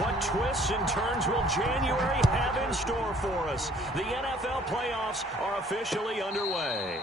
What twists and turns will January have in store for us? The NFL playoffs are officially underway.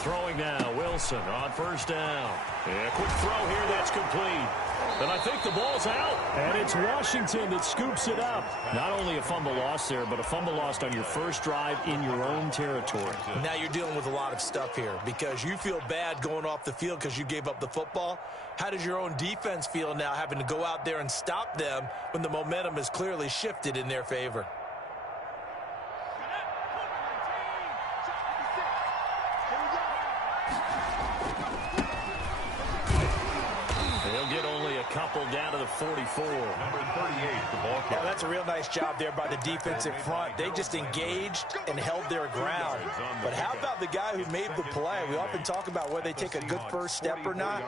Throwing now, Wilson on first down. Yeah, quick throw here, that's complete. And I think the ball's out. And it's Washington that scoops it up. Not only a fumble loss there, but a fumble lost on your first drive in your own territory. Now you're dealing with a lot of stuff here because you feel bad going off the field because you gave up the football. How does your own defense feel now having to go out there and stop them when the momentum is clearly shifted in their favor? Couple down to the 44. Number 38, the ball carrier. Yeah, that's a real nice job there by the defensive front. They just engaged and held their ground. But how about the guy who made the play? We often talk about whether they take a good first step or not.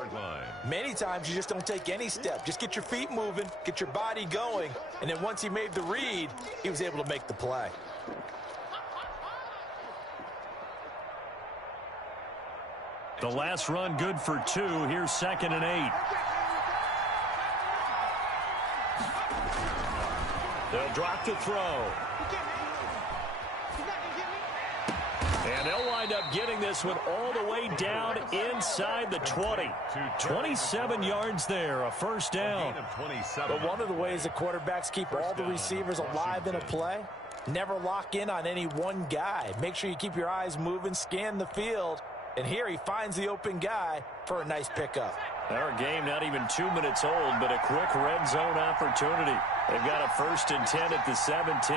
Many times you just don't take any step. Just get your feet moving, get your body going, and then once he made the read, he was able to make the play. The last run good for 2. Here's 2nd and 8. They'll drop to throw. And they'll wind up getting this one all the way down inside the 20. 27 yards there, a first down. But one of the ways the quarterbacks keep all the receivers alive in a play, never lock in on any one guy. Make sure you keep your eyes moving, scan the field. And here he finds the open guy for a nice pickup. Our game not even 2 minutes old, but a quick red zone opportunity. They've got a 1st and 10 at the 17.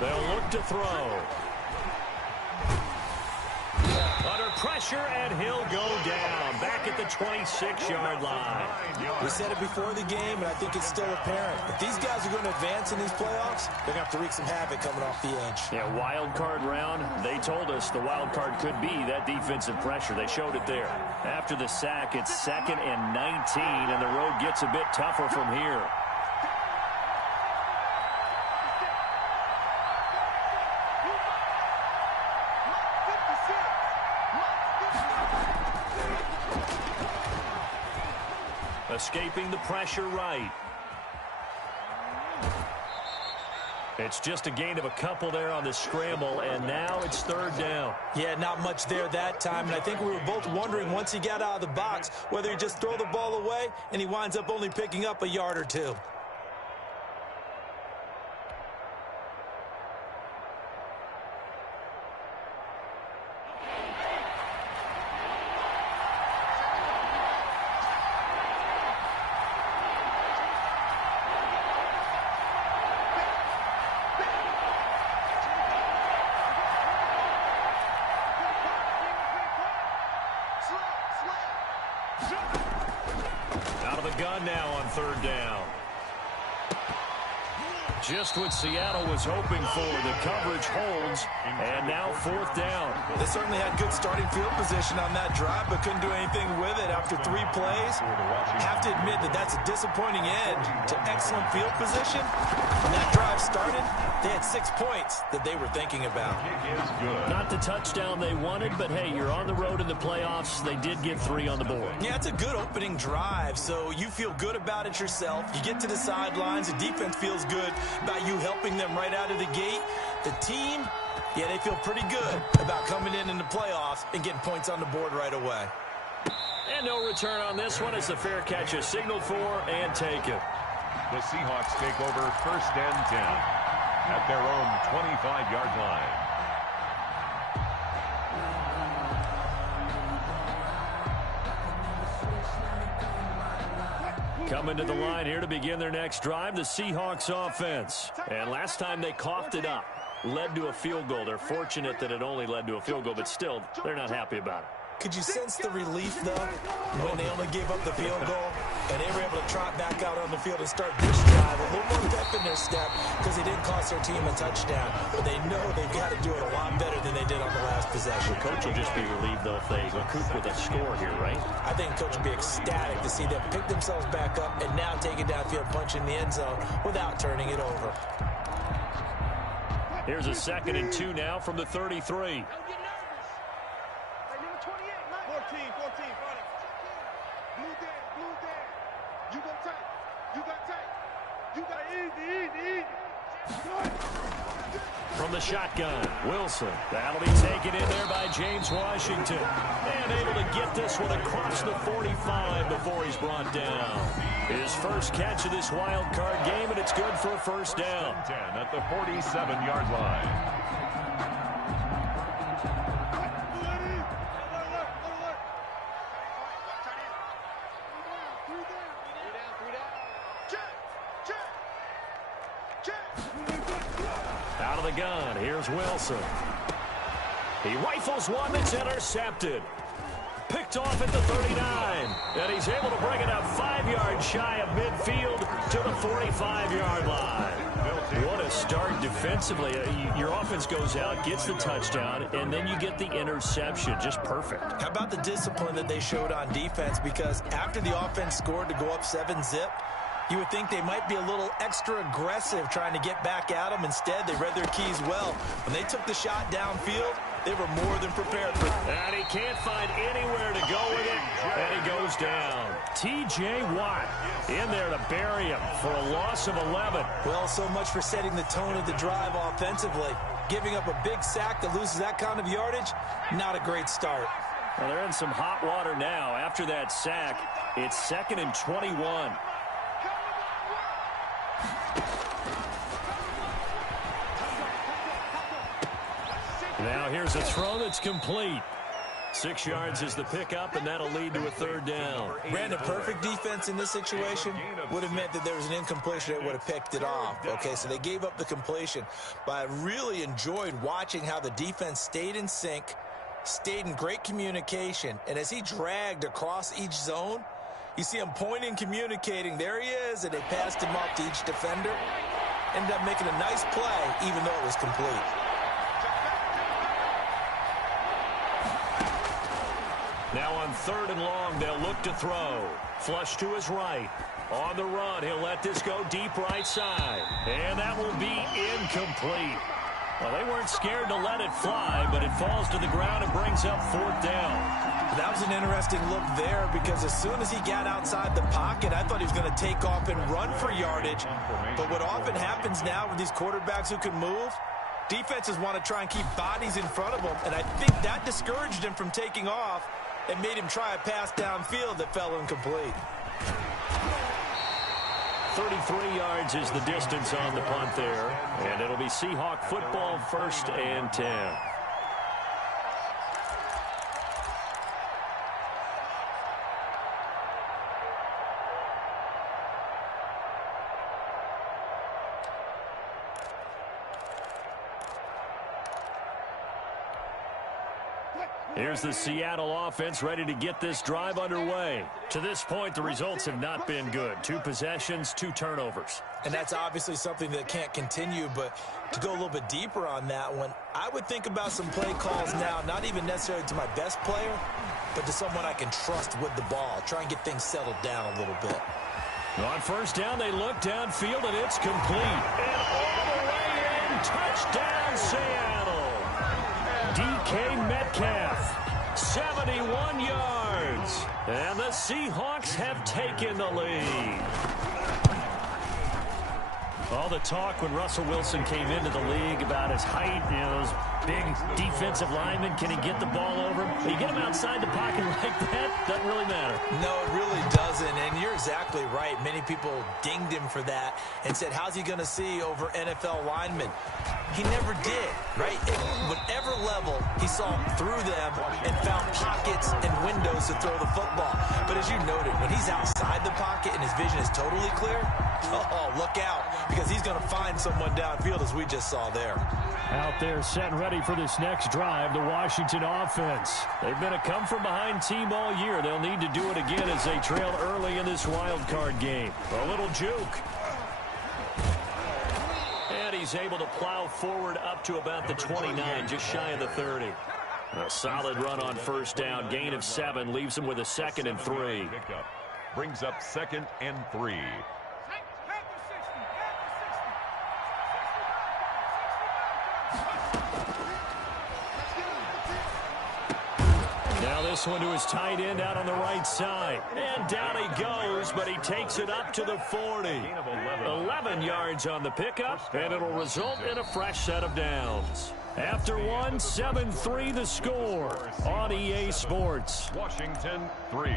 They'll look to throw. Under pressure, and he'll go down. Back at the 26-yard line. We said it before the game, and I think it's still apparent. If these guys are going to advance in these playoffs, they're going to have to wreak some havoc coming off the edge. Yeah, wild card round. They told us the wild card could be that defensive pressure. They showed it there. After the sack, it's 2nd and 19, and the road gets a bit tougher from here. Escaping the pressure right. It's just a gain of a couple there on the scramble, and now it's 3rd down. Yeah, not much there that time, and I think we were both wondering once he got out of the box whether he just throw the ball away, and he winds up only picking up a yard or 2. Out of the gun now on 3rd down. Just what Seattle was hoping for. The coverage holds, and now 4th down. They certainly had good starting field position on that drive, but couldn't do anything with it after 3 plays. Have to admit that that's a disappointing end to excellent field position. When that drive started, they had 6 points that they were thinking about. Not the touchdown they wanted, but hey, you're on the road in the playoffs. They did get 3 on the board. Yeah, it's a good opening drive, so you feel good about it yourself. You get to the sidelines, the defense feels good about you helping them right out of the gate. The team, yeah, they feel pretty good about coming in the playoffs and getting points on the board right away. And no return on this one as the fair catch is signaled for and taken. The Seahawks take over 1st and 10. at their own 25-yard line. Coming to the line here to begin their next drive, the Seahawks offense. And last time they coughed it up, led to a field goal. They're fortunate that it only led to a field goal, but still, they're not happy about it. Could you sense the relief, though, when they only gave up the field goal and they were able to trot back out on the field and start this drive? A little more pep in their step because they didn't cost their team a touchdown. But they know they've got to do it a lot better than they did on the last possession. The coach will just be relieved, though, if they recoup with a score here, right? I think the coach will be ecstatic to see them pick themselves back up and now take it downfield, punch in the end zone without turning it over. Here's a 2nd and 2 now from the 33. 14, run it. Blue dead. You go tight. You got easy. From the shotgun, Wilson. That'll be taken in there by James Washington. And able to get this one across the 45 before he's brought down. His first catch of this wild card game, and it's good for a first down. 10 at the 47-yard line. Out of the gun, here's Wilson. He rifles one that's intercepted. Picked off at the 39. And he's able to bring it up 5 yards shy of midfield to the 45-yard line. What a start defensively. Your offense goes out, gets the touchdown, and then you get the interception. Just perfect. How about the discipline that they showed on defense? Because after the offense scored to go up 7-zip, you would think they might be a little extra aggressive trying to get back at them. Instead, they read their keys well. When they took the shot downfield, they were more than prepared for it. And he can't find anywhere to go with it, and he goes down. T.J. Watt in there to bury him for a loss of 11. Well, so much for setting the tone of the drive offensively. Giving up a big sack that loses that kind of yardage, not a great start. Well, they're in some hot water now. After that sack, it's 2nd and 21. Now here's a throw that's complete. 6 yards is the pickup, and that'll lead to a 3rd down. Brandon, perfect defense in this situation would have meant that there was an incompletion that would have picked it off. Okay, so they gave up the completion. But I really enjoyed watching how the defense stayed in sync, stayed in great communication. And as he dragged across each zone, you see him pointing, communicating. There he is, and they passed him up to each defender. Ended up making a nice play, even though it was complete. Now on 3rd and long, they'll look to throw. Flush to his right. On the run, he'll let this go deep right side. And that will be incomplete. Well, they weren't scared to let it fly, but it falls to the ground and brings up 4th down. That was an interesting look there because as soon as he got outside the pocket, I thought he was going to take off and run for yardage. But what often happens now with these quarterbacks who can move, defenses want to try and keep bodies in front of them. And I think that discouraged him from taking off. It made him try a pass downfield that fell incomplete. 33 yards is the distance on the punt there. And it'll be Seahawk football, 1st and 10. Here's the Seattle offense ready to get this drive underway. To this point, the results have not been good. 2 possessions, 2 turnovers. And that's obviously something that can't continue, but to go a little bit deeper on that one, I would think about some play calls now, not even necessarily to my best player, but to someone I can trust with the ball. Try and get things settled down a little bit. On 1st down, they look downfield, and it's complete. And all the way in, touchdown, Seattle. DK Metcalf, 71 yards. And the Seahawks have taken the lead. All the talk when Russell Wilson came into the league about his height, those big defensive linemen, can he get the ball over him? You get him outside the pocket like that, doesn't really matter. No, it really doesn't, and you're exactly right. Many people dinged him for that and said, how's he going to see over NFL linemen? He never did, right? At whatever level, he saw through them and found pockets and windows to throw the football. But as you noted, when he's outside the pocket and his vision is totally clear, oh, look out, because he's going to find someone downfield, as we just saw there. Out there set and ready for this next drive, the Washington offense. They've been a come-from-behind team all year. They'll need to do it again as they trail early in this wild card game. A little juke. And he's able to plow forward up to about the 29, just shy of the 30. A solid run on first down. Gain of 7 leaves him with a 2nd and 3. Brings up 2nd and 3. Now this one to his tight end out on the right side. And down he goes, but he takes it up to the 40. 11 yards on the pickup, and it'll result in a fresh set of downs. After one, 7-3 the score on EA Sports. Washington 3.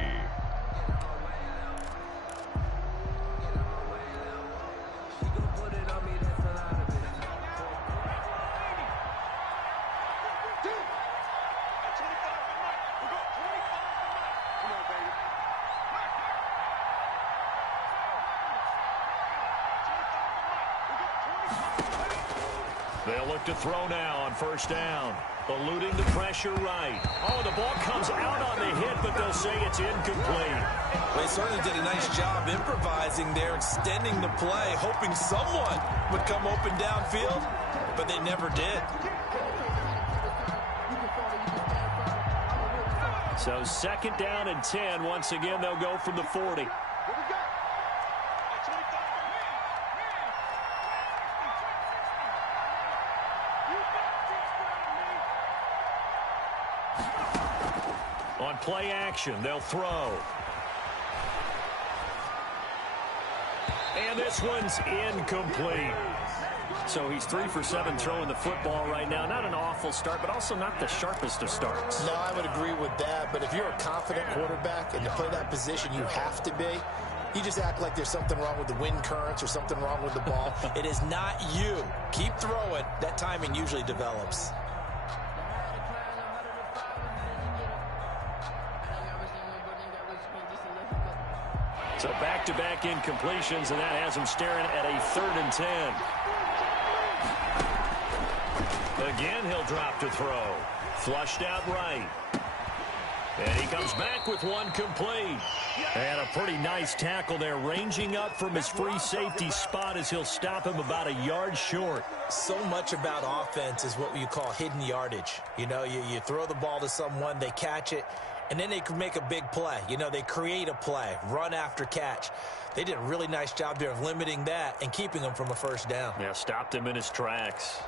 They'll look to throw now on first down. Eluding the pressure right. Oh, the ball comes out on the hit, but they'll say it's incomplete. They certainly did a nice job improvising there, extending the play, hoping someone would come open downfield, but they never did. So 2nd down and 10. Once again, they'll go from the 40. On play action, they'll throw. And this one's incomplete. So he's 3 for 7 throwing the football right now. Not an awful start, but also not the sharpest of starts. No, I would agree with that. But if you're a confident quarterback and to play that position, you have to be. You just act like there's something wrong with the wind currents or something wrong with the ball. It is not you. Keep throwing. That timing usually develops. So back-to-back incompletions, and that has him staring at a 3rd and 10. Again, he'll drop to throw. Flushed out right. And he comes back with one complete. And a pretty nice tackle there, ranging up from his free safety spot as he'll stop him about a yard short. So much about offense is what you call hidden yardage. You know, you throw the ball to someone, they catch it, and then they can make a big play. You know, they create a play, run after catch. They did a really nice job there of limiting that and keeping him from a first down. Yeah, stopped him in his tracks.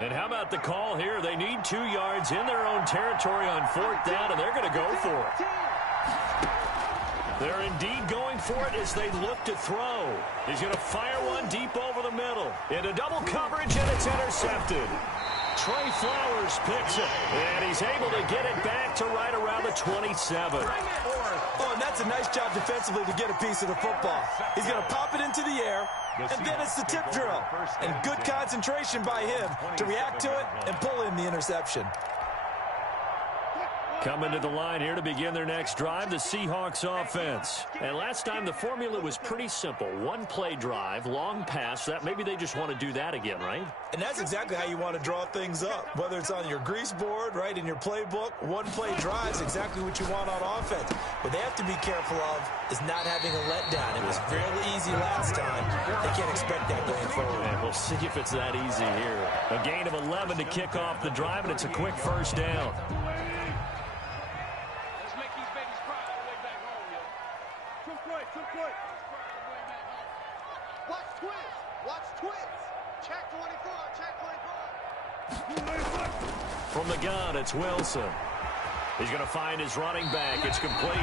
And how about the call here? They need 2 yards in their own territory on 4th down, and they're going to go for it. They're indeed going for it as they look to throw. He's going to fire one deep over the middle. Into double coverage, and it's intercepted. Trey Flowers picks it, and he's able to get it back to right around the 27. Oh, and that's a nice job defensively to get a piece of the football. He's going to pop it into the air, and then it's the tip drill. And good concentration by him to react to it and pull in the interception. Coming to the line here to begin their next drive, the Seahawks offense. And last time the formula was pretty simple. 1-play drive, long pass. That maybe they just want to do that again, right? And that's exactly how you want to draw things up. Whether it's on your grease board, right, in your playbook, 1-play drive is exactly what you want on offense. What they have to be careful of is not having a letdown. It was fairly easy last time. They can't expect that going forward. And we'll see if it's that easy here. A gain of 11 to kick off the drive, and it's a quick first down. Watch twist. Watch twist. Check 24. Check 24. From the gun, it's Wilson. He's going to find his running back. It's complete.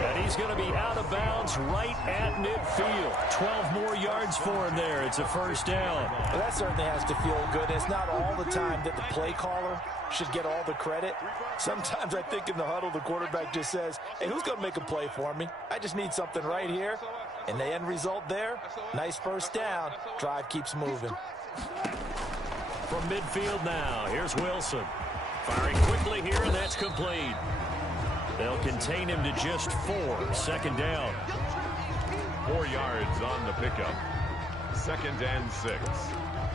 And he's going to be out of bounds right at midfield. 12 more yards for him there. It's a first down. Well, that certainly has to feel good. It's not all the time that the play caller should get all the credit. Sometimes I think in the huddle, the quarterback just says, hey, who's going to make a play for me? I just need something right here. And the end result there, nice first down. Drive keeps moving. From midfield now, here's Wilson. Firing quickly here, and that's complete. They'll contain him to just 4. Second down. 4 yards on the pickup. 2nd and 6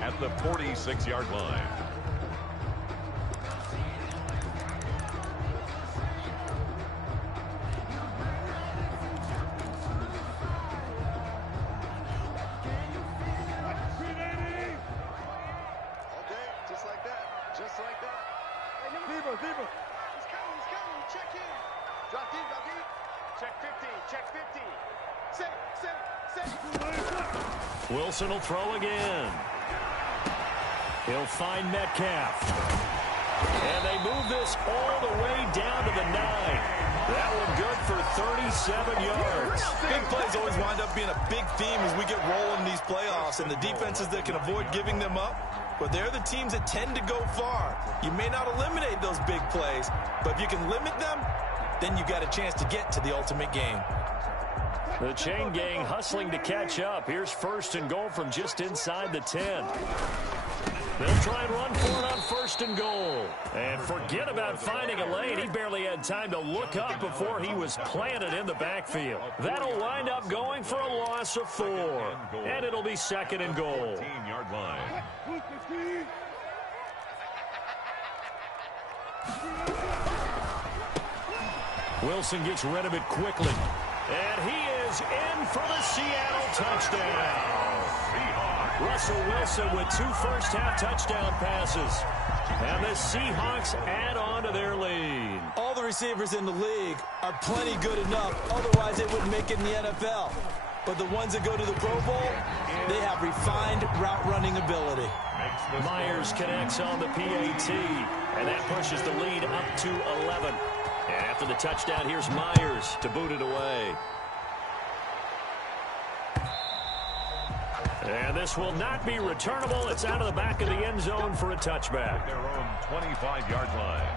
at the 46-yard line. Wilson will throw again. He'll find Metcalf. And they move this all the way down to the 9. That one good for 37 yards. Big plays always wind up being a big theme as we get rolling in these playoffs, and the defenses that can avoid giving them up, but they're the teams that tend to go far. You may not eliminate those big plays, but if you can limit them, then you got a chance to get to the ultimate game. The chain gang hustling to catch up. Here's 1st and goal from just inside the 10. They'll try and run for it on 1st and goal. And forget about finding a lane. He barely had time to look up before he was planted in the backfield. That'll wind up going for a loss of 4. And it'll be 2nd and goal. 15-yard line. Wilson gets rid of it quickly. And he is in for the Seattle touchdown. Russell Wilson with 2 first-half touchdown passes. And the Seahawks add on to their lead. All the receivers in the league are plenty good enough. Otherwise, they wouldn't make it in the NFL. But the ones that go to the Pro Bowl, they have refined route-running ability. Myers connects on the PAT. And that pushes the lead up to 11. And after the touchdown, here's Myers to boot it away. And this will not be returnable. It's out of the back of the end zone for a touchback. Their own 25-yard line.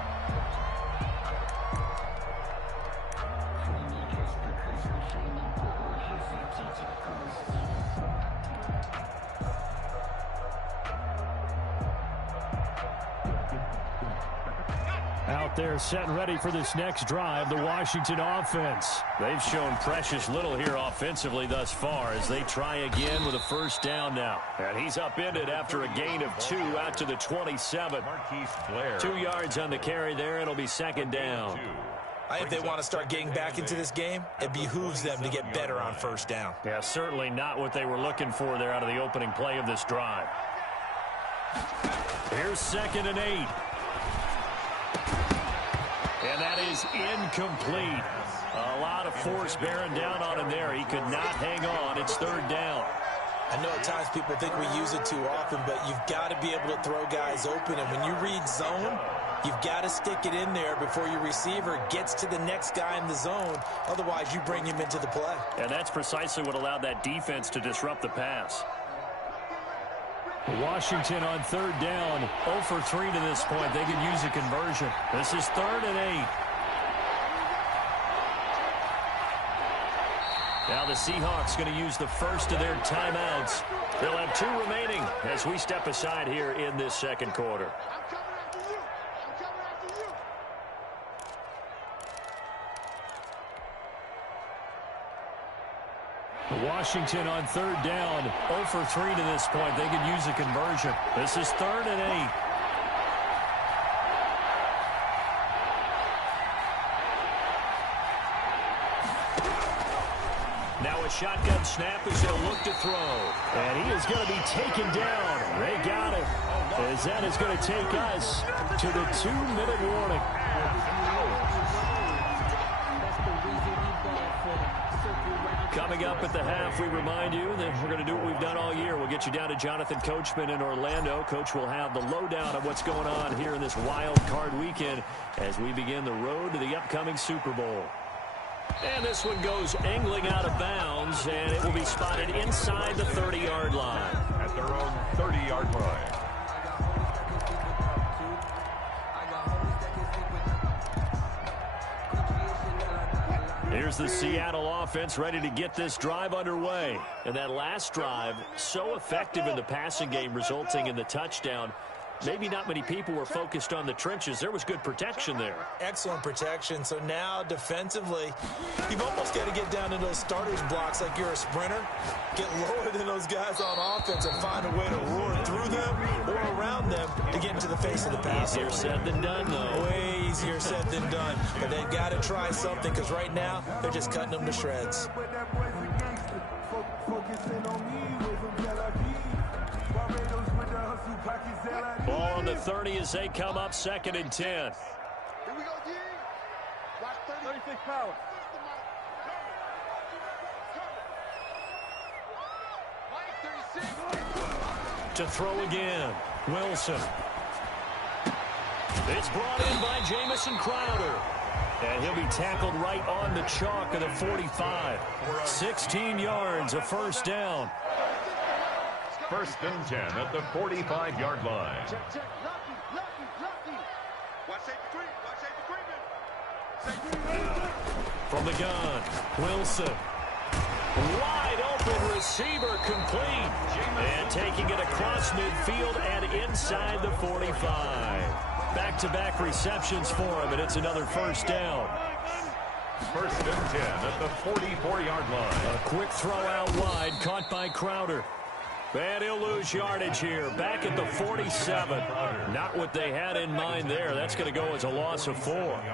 Out there set and ready for this next drive, the Washington offense. They've shown precious little here offensively thus far as they try again with a first down now. And he's upended after a gain of 2 out to the 27. 2 yards on the carry there. It'll be 2nd down. I think they want to start getting back into this game. It behooves them to get better on first down. Yeah, certainly not what they were looking for there out of the opening play of this drive. Here's 2nd and 8. And that is incomplete. A lot of force bearing down on him there. He could not hang on. It's 3rd down. I know at times people think we use it too often, but you've got to be able to throw guys open. And when you read zone, you've got to stick it in there before your receiver gets to the next guy in the zone. Otherwise, you bring him into the play. And that's precisely what allowed that defense to disrupt the pass. Washington on 3rd down, 0 for 3 to this point. They could use a conversion. This is 3rd and 8. Now the Seahawks going to use the first of their timeouts. They'll have 2 remaining as we step aside here in this 2nd quarter. Washington on 3rd down, 0 for 3 to this point. They could use a conversion. This is 3rd and 8. Now a shotgun snap as they'll look to throw. And he is going to be taken down. They got him. As that is going to take us to the 2-minute warning. Coming up at the half, we remind you that we're going to do what we've done all year. We'll get you down to Jonathan Coachman in Orlando. Coach will have the lowdown of what's going on here in this wild card weekend as we begin the road to the upcoming Super Bowl. And this one goes angling out of bounds, and it will be spotted inside the 30-yard line. At their own 30-yard line. Here's the Seattle offense ready to get this drive underway. And that last drive, so effective in the passing game, resulting in the touchdown. Maybe not many people were focused on the trenches. There was good protection there. Excellent protection. So now defensively, you've almost got to get down to those starters blocks like you're a sprinter. Get lower than those guys on offense and find a way to roar through them or around them to get into the face of the passer. Easier said than done, though. Way easier said than done. But they've got to try something because right now they're just cutting them to shreds. Ball on the 30 as they come up 2nd and 10. Here we go, D. Watch 36 power. To throw again, Wilson. It's brought in by Jamison Crowder. And he'll be tackled right on the chalk of the 45. 16 yards, a first down. 1st and 10 at the 45-yard line. Check. Lucky. Watch safety creep. From the gun, Wilson. Wide open receiver complete. And taking it across midfield and inside the 45. Back-to-back receptions for him, and it's another first down. 1st and 10 at the 44-yard line. A quick throw out wide, caught by Crowder. And he'll lose yardage here, back at the 47. Not what they had in mind there. That's going to go as a loss of 4. No. 25.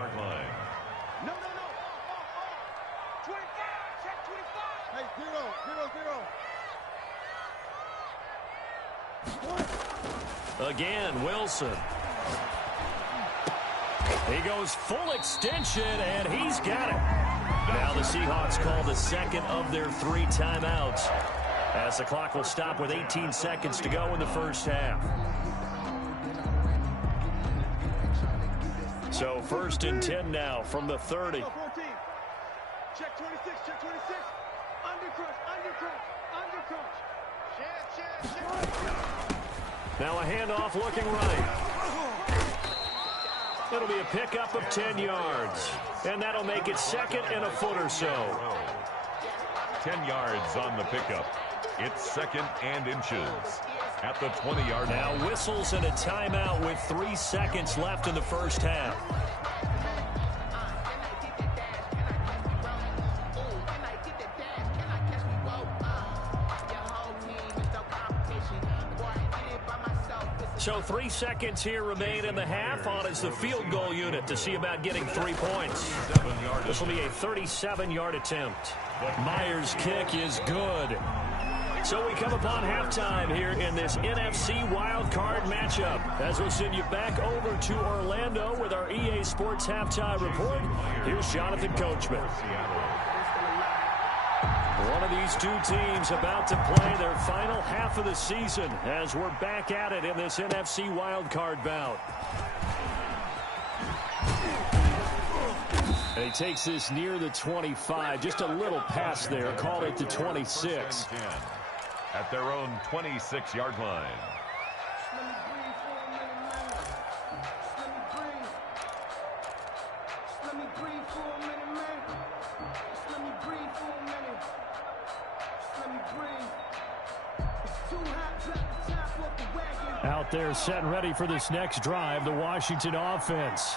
Check 25. Hey, 0. Again, Wilson. He goes full extension, and he's got it. Now the Seahawks call the second of their 3 timeouts, as the clock will stop with 18 seconds to go in the first half. So 1st and 10 now from the 30. 14. Check 26. Undercrunch. Now a handoff looking right. It'll be a pickup of 10 yards. And that'll make it 2nd and a foot or so. 10 yards on the pickup. It's 2nd and inches at the 20-yard line. Now whistles and a timeout with 3 seconds left in the first half. So 3 seconds here remain in the half. On is the field goal unit to see about getting 3 points. This will be a 37-yard attempt. Myers' kick is good. So we come upon halftime here in this NFC wildcard matchup. As we'll send you back over to Orlando with our EA Sports halftime report. Here's Jonathan Coachman. One of these 2 teams about to play their final half of the season as we're back at it in this NFC wildcard bout. And he takes this near the 25, just a little pass there, call it the 26. At their own 26-yard line. Out there set and ready for this next drive, the Washington offense.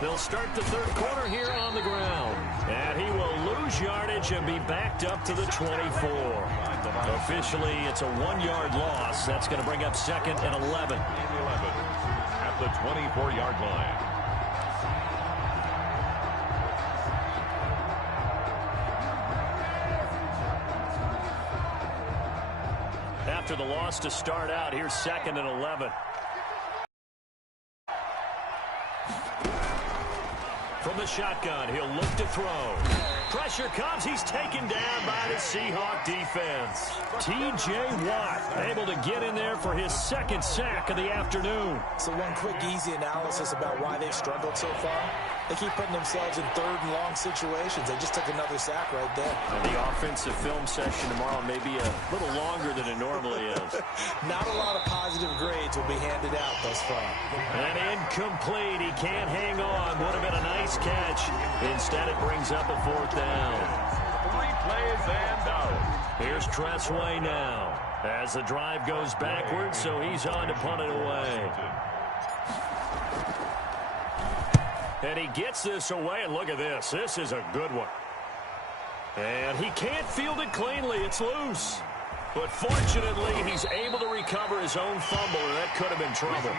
They'll start the 3rd quarter here on the ground. And he will lose yardage and be backed up to the 24. Officially, it's a 1-yard loss. That's going to bring up 2nd and 11. At the 24-yard line. After the loss to start out, here's 2nd and 11. from the shotgun. He'll look to throw. Pressure comes. He's taken down by the Seahawk defense. T.J. Watt able to get in there for his second sack of the afternoon. So one quick, easy analysis about why they've struggled so far. They keep putting themselves in third and long situations. They just took another sack right there. And the offensive film session tomorrow may be a little longer than it normally is. Not a lot of positive grades will be handed out thus far. And incomplete. He can't hang on. Would have been a nice catch. Instead, it brings up a fourth down. 3 plays and out. Here's Tressway now as the drive goes backwards, so he's on to punt it away. And he gets this away, and look at this. This is a good one. And he can't field it cleanly. It's loose. But fortunately, he's able to recover his own fumble, and that could have been trouble.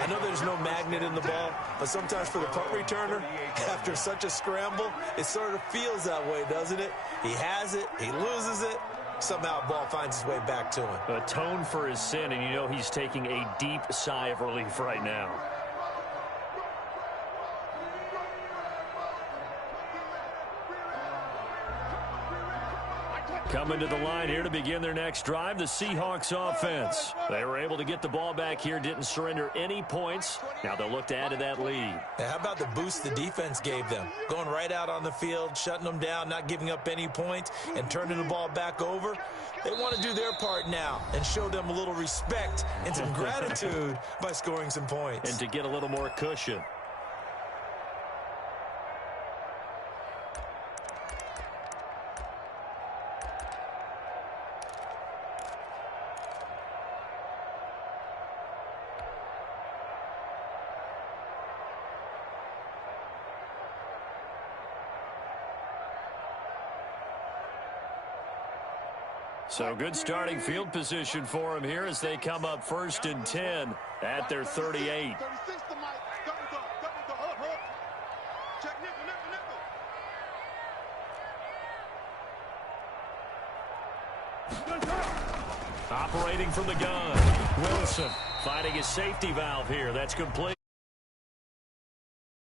I know there's no magnet in the ball, but sometimes for the punt returner, after such a scramble, it sort of feels that way, doesn't it? He has it, he loses it, somehow the ball finds its way back to him. Atone for his sin, and you know he's taking a deep sigh of relief right now. Coming to the line here to begin their next drive, the Seahawks offense. They were able to get the ball back here, didn't surrender any points. Now they'll look to add to that lead. How about the boost the defense gave them? Going right out on the field, shutting them down, not giving up any points, and turning the ball back over. They want to do their part now and show them a little respect and some gratitude by scoring some points. And to get a little more cushion. So good starting field position for him here as they come up 1st and 10 at their 38. Operating from the gun, Wilson finding his safety valve here. That's complete.